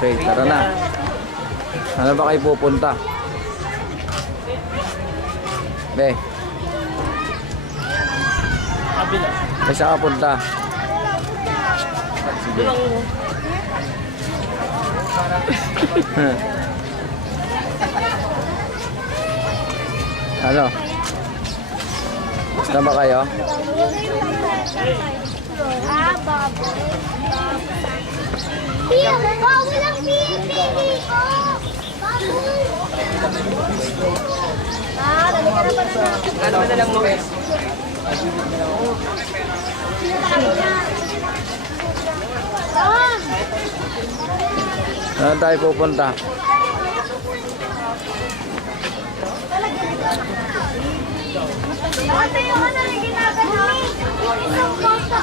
Okay, tara na. Ano ba kayo pupunta? Be. May saan ka punta? Sige. Ano? Basta ba kayo? Pia, bawal ang pili ko. Dali ka na ba na? Ano na lang mo guys? Saan tayo pupunta? Ate, yung ano rin ginagano? Isang bata.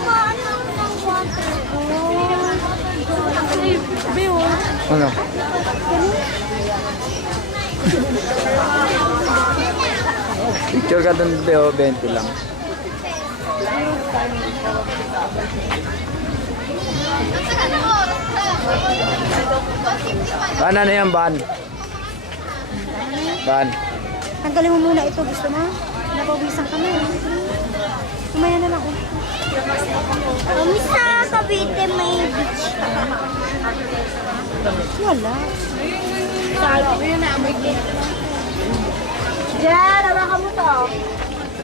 Ano ng water? Ano? Picture ka dun, Deo, 20 lang. Ban, ano yan, Ban? Ban. Tanggalin mo muna ito. Gusto mo? Napawisan ka na. Kumaya na lang. Kami sa Cavite may beach. Wala. Diyan, hawakan mo to.